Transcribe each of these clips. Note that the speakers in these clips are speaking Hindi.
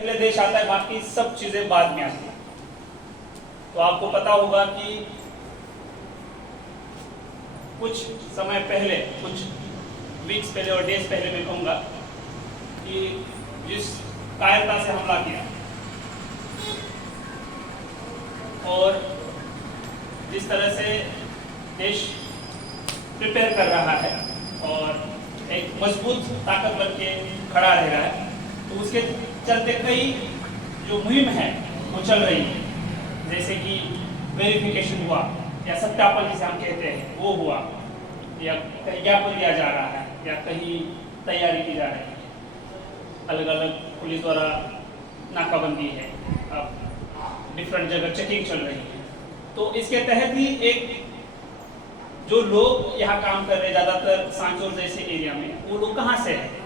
पहले देश आता है, बाकी सब चीजें बाद में आती हैं। तो आपको पता होगा कि कुछ समय पहले, कुछ वीक्स पहले और डेज पहले मैं कहूँगा कि जिस कायरता से हमला किया और जिस तरह से देश प्रिपेयर कर रहा है और एक मजबूत ताकत बन के खड़ा रह रहा है, तो उसके चलते कई जो मुहिम है वो चल रही है, जैसे कि वेरिफिकेशन हुआ या सत्यापन जिसे हम कहते हैं वो हुआ, या कहीं ज्ञापन दिया जा रहा है या कहीं तैयारी की जा रही है, अलग अलग पुलिस द्वारा नाकाबंदी है, अब डिफरेंट जगह चेकिंग चल रही है। तो इसके तहत ही एक जो लोग यहाँ काम कर रहे हैं ज़्यादातर सांचौर जैसे एरिया में, वो लोग कहाँ से हैं?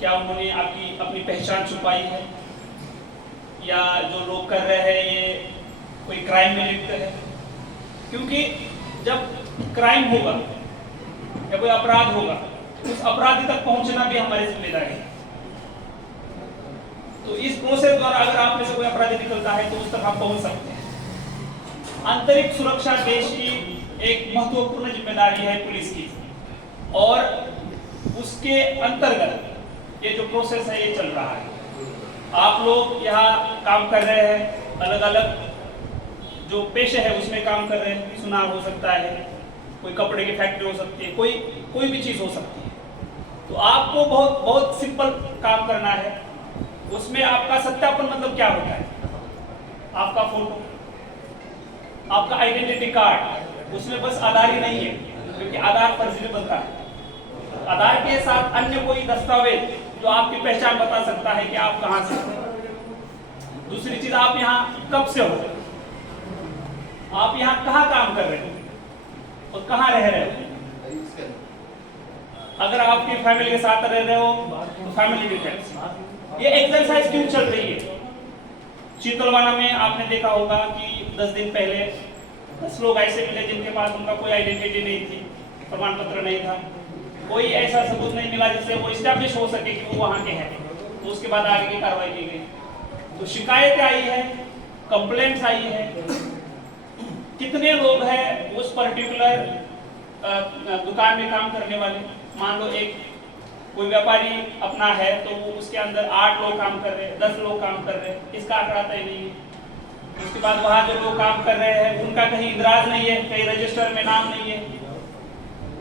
क्या उन्होंने अपनी पहचान छुपाई है, या जो लोग कर रहे हैं ये कोई क्राइम में लिप्त है? क्योंकि जब क्राइम होगा या कोई अपराध होगा, उस अपराधी तक पहुंचना भी हमारी जिम्मेदारी है। तो इस प्रोसेस द्वारा अगर आप में से कोई अपराधी निकलता है तो उस तक आप पहुंच सकते हैं। आंतरिक सुरक्षा देश की एक महत्वपूर्ण जिम्मेदारी है पुलिस की, और उसके अंतर्गत ये जो प्रोसेस है ये चल रहा है। आप लोग यहाँ काम कर रहे हैं, अलग अलग जो पेशे है उसमें काम कर रहे हैं, सुनार हो सकता है, कोई कपड़े की फैक्ट्री हो सकती है, कोई भी चीज़ हो सकती है। तो आपको बहुत बहुत सिंपल काम करना है। उसमें आपका सत्यापन मतलब क्या होता है? आपका फोटो, आपका आइडेंटिटी कार्ड, उसमें बस आधार ही नहीं है, क्योंकि आधार फर्जी बनता है। आधार के साथ अन्य कोई दस्तावेज जो आपकी पहचान बता सकता है कि आप कहां से हो। दूसरी चीज, आप यहाँ कब से हो, आप यहाँ कहाँ काम कर रहे हो और कहाँ रह रहे हो। अगर आपकी फैमिली के साथ रह रहे हो तो फैमिली डिटेल्स। ये एक्सरसाइज क्यों चल रही है? चीतलवाना में आपने देखा होगा कि 10 दिन पहले 10 लोग ऐसे मिले जिनके पास उनका कोई आइडेंटिटी नहीं थी, प्रमाण पत्र नहीं था, कोई ऐसा सबूत नहीं मिला जिससे वो इस्टेब्लिश हो सके कि वो वहाँ के हैं। तो उसके बाद आगे की कार्रवाई की गई। तो शिकायतें आई है, कंप्लेंट्स आई है, कितने लोग हैं उस पर्टिकुलर दुकान में काम करने वाले। मान लो एक कोई व्यापारी अपना है तो वो उसके अंदर 8 लोग काम कर रहे हैं, 10 लोग काम कर रहे हैं, इसका आंकड़ा तय नहीं है। उसके बाद वहाँ जो लोग काम कर रहे हैं उनका कहीं इंदराज नहीं है, कहीं रजिस्टर में नाम नहीं है,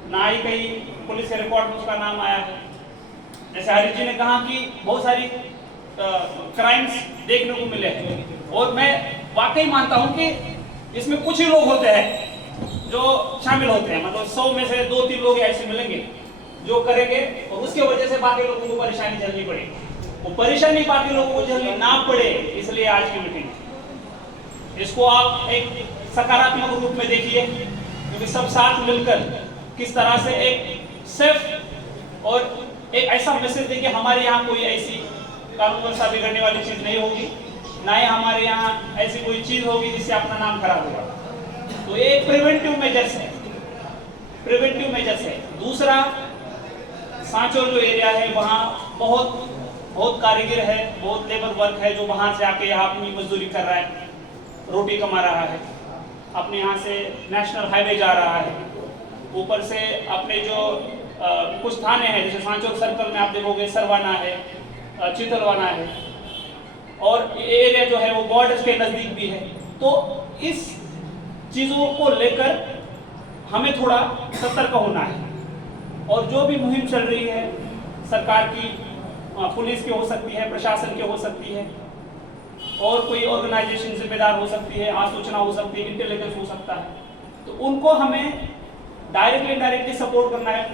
ना ही कहीं पुलिस के रिकॉर्ड में उसका नाम आया है। जैसे हरीश जी ने कहा कि बहुत सारी क्राइम्स देखने को मिले हैं, और मैं वाकई मानता हूं कि इसमें कुछ ही लोग होते हैं जो शामिल होते हैं, मतलब 100 में से 2-3 लोग ऐसे मिलेंगे जो करेंगे, और उसके वजह से बाकी लोगों को परेशानी झेलनी पड़ेगी। वो परेशानी बाकी लोगों को झेलनी ना पड़े, इसलिए आज की मीटिंग। इसको आप एक सकारात्मक रूप में देखिए, क्योंकि सब साथ मिलकर किस तरह से एक सेफ और एक ऐसा मैसेज दें कि हमारे यहाँ कोई ऐसी कानून व्यवस्था बिगड़ने वाली चीज नहीं होगी, ना ही हमारे यहाँ ऐसी कोई चीज होगी जिससे अपना नाम खराब होगा। तो ये प्रिवेंटिव मेजर्स है, प्रिवेंटिव मेजर्स है। दूसरा, सांचौर जो एरिया है वहाँ बहुत कारीगर है, बहुत लेबर वर्क है जो वहाँ से आके यहाँ अपनी मजदूरी कर रहा है, रोटी कमा रहा है, अपने यहाँ से नेशनल हाईवे जा रहा है, ऊपर से अपने जो कुछ थाने हैं जैसे सांचौर सर्कल में आप देखोगे सरवाना है, चीतलवाना है, और ये एरिया जो है वो बॉर्डर्स के नजदीक भी है। तो इस चीजों को लेकर हमें थोड़ा सतर्क होना है, और जो भी मुहिम चल रही है सरकार की, पुलिस की हो सकती है, प्रशासन की हो सकती है, और कोई ऑर्गेनाइजेशन जिम्मेदार हो सकती है, आसूचना हो सकती है, इंटेलिजेंस हो सकता है, तो उनको हमें डायरेक्टली इनडायरेक्टली सपोर्ट करना है,